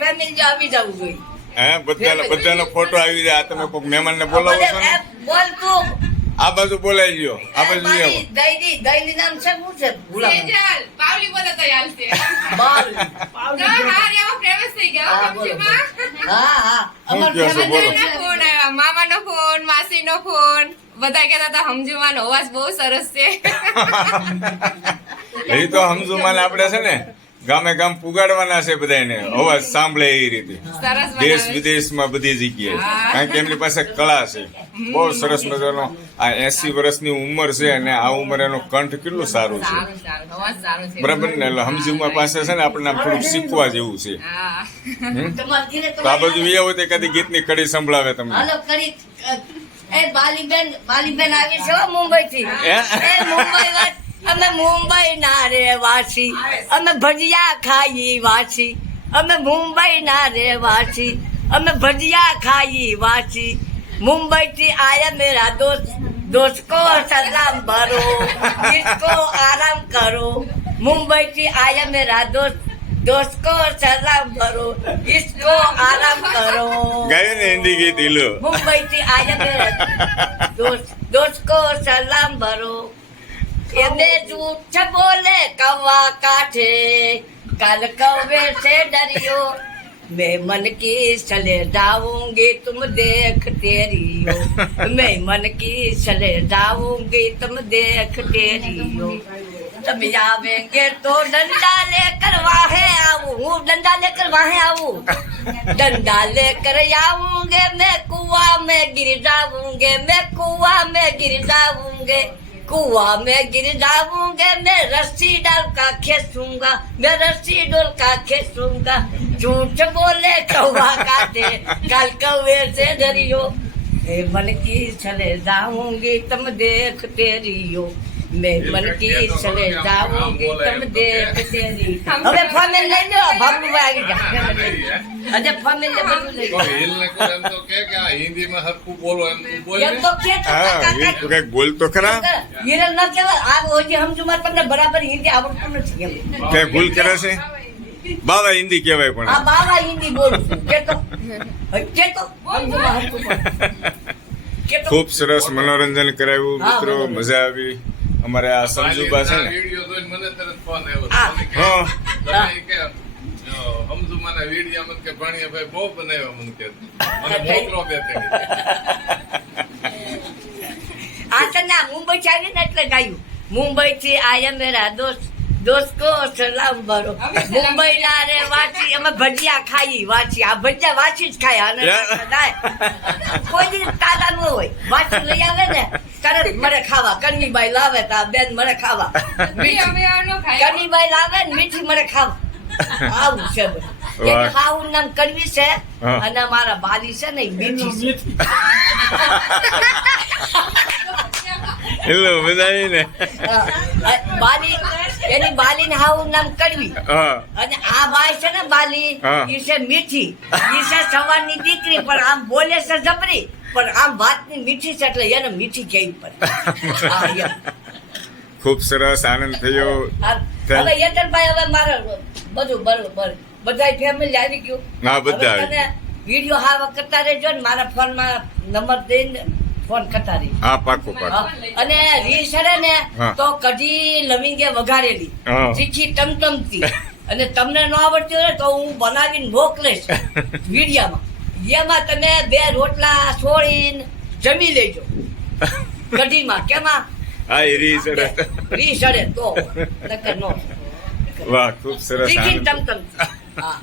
Family આવી જવું જોઈએ. હે બધાનો ફોટો આવી જાય. આ તમે કોઈક મહેમાન ને બોલાવો છો ને? બોલ તું. આ બાજુ બોલાવી લ્યો. આ બાજુ લઈ આવો. દઈની નામ છે શું છે? ભૂલા પાવલી બોલે તો ચાલશે. બાવલી. તો હા એવો ફેમસ થઈ ગયો સમજીમાં. હા અમાર શું કહો છો? બોલો. બધાના ફોન આવ્યા, મામાનો ફોન, માસીનો ફોન, બધા કહેતા હતા હમજુમાનો અવાજ બહુ સરસ છે. એ તો હમઝુમાને આપણે છે ને ગામે ગામ પુગાડવાના છે બધાને અવાજ સાંભળે એ રીતે. સરસ દેશ બનાવે. વિદેશમાં બધી જગ્યાએ. કારણ કે એમની પાસે કળા છે. બહુ સરસ મજાનો. આ 80 વર્ષની ઉંમર છે અને આ ઉંમર એનો કંઠ કેટલું સારું છે. સારું સારું અવાજ સારો છે. બરાબર ને? એટલે હમઝુમા પાસે છે ને આપણને આમ થોડુંક શીખવા જેવું છે. હા તમારે ઘરે તો આ બાજુ એ હોય તો કદી ગીતની કડી સંભળાવે તમને. હાલો કરી એ બાલીબેન આવી છે હો મુંબઈ થી. હે? એ મુંબઈ વાત અમે મુંબઈ ના રહેવાસી, અમે ભજીયા ખાઈ વાસી, અમે મુંબઈ ના રહેવાસી, અમે ભજીયા ખાઈ વાસી, મુંબઈ થી આયા મેરા दोस्त को सलाम भरो, इसको आराम करो, मुंबई થી आया मेरा दोस्त को सलाम भरो, इसको आराम करो. ગાયું ને હિન્દી ગીત ઈલો. मुंबई થી आया मेरा दोस्त को सलाम भरो. એને જૂઠ બોલે કવા કાઠે, કાલ કવે से डरियो, मैं मन की चले जाऊंगी तुम देखते रहियो, मैं मन की चले जाऊंगी तुम देखते रहियो. તમે આવેંગે તો डंडा लेकर वाहे आऊं, હું डंडा लेकर वाहे आऊं, डंडा लेकर आऊंगे मैं कुआं में गिर जाऊंगे, मैं कुआं में गिर जाऊंगे, कुआं में गिर जाऊंगे, मैं रस्सी डाल का खींचूंगा, मैं रस्सी डाल का खींचूंगा. झूठ बोले कौवा काटे, काल कौवे से डरियो, मैं मन की चले जाऊंगी तुम देखते रहियो, मैं मन की चले जाऊंगी तुम देखते रहियो. હવે ફોર્મેલ લઈ લો, ભાગુભાઈ આવી જા. અજે ફોર્મેલ લે બધું લઈ લો. હિન્દીમાં હરખું બોલો એમ તું બોલ એમ તો કે હા એ તો કઈક બોલ તો ખરા. હિરલ ન કહેવાય. આ ઓજી સમજુમાં તમને બરાબર હિન્દી આવડતું નથી એમ. કઈ ભૂલ કરે છે? બાવા હિન્દી કહેવાય પણ. આ બાવા હિન્દી બોલું છું. કે તો સમજુમાં હરખું બોલ. કે તો ખૂબ સરસ મનોરંજન કરાવ્યું હા, મિત્રો. બરોબર. મજા આવી. અમારે આ સમજુબા છે ને. વિડીયો જોઈને મને તરત ફોન આવ્યો. હા. મને કે, હા તમે કે હમઝુમાના વિડીયો મને કે ભાણિયાભાઈ બહુ બનાવ્યા મને કે મને મોકલો બે તે. આ છે ને મુંબઈ થી આવી ને એટલે ગાયું. મુંબઈ થી આયા મેરા दोस्त को सलाम भरो, मुंबई ના રે વાચી અમે ભજીયા ખાઈ વાચી. આ ભજીયા વાચી જ ખાય અને કોઈ દી તાજા ન હોય. વાચી લઈ આવે ને તરત મને ખાવા. કનીબાઈ લાવે તા બેન મને ખાવા, અમે આનો ખાય. કનીબાઈ લાવે ને મીઠી મને ખાવા. આવું છે બધું. એનું ખાવું નામ કડવી છે હા. અને મારા બાલી છે ને ઈ મીઠી છે. હેલો મજા આવી ને. બાલી એની બાલી ને હાવું નામ કડવી હા અને આ બાઈ છે ને બાલી હા. ઈ છે મીઠી, ઈ છે સવારની દીકરી પણ આમ બોલે છે જબરી પણ આમ વાતની મીઠી છે એટલે એને મીઠી કહેવી પડે. હા, એમ. ખૂબ સરસ આનંદ થયો. હવે યતનભાઈ હવે મારે બધું બરોબર બધાય ફેમિલી આવી ગયું. હા, બધા હવે તને વિડીયો હા કરતા રહેજો ને મારા ફોનમાં નંબર દઈને ફોન કરતા રહી. હા પાકું પાકું. અને રીલ છે ને હા. તો કઢી લવિંગે વઘારેલી હા. તીખી ટમટમતી અને તમને ન આવડતી હોય ને તો હું બનાવીને મોકલીશ વિડીયામાં. એમાં તમે 2 રોટલા છોડીને જમી લેજો કઢીમાં. કેમાં હા એ રી સરસ. રી સડે તો નકર નો. વાહ ખૂબ સરસ તીખી આનંદ. ટમટમતી. હા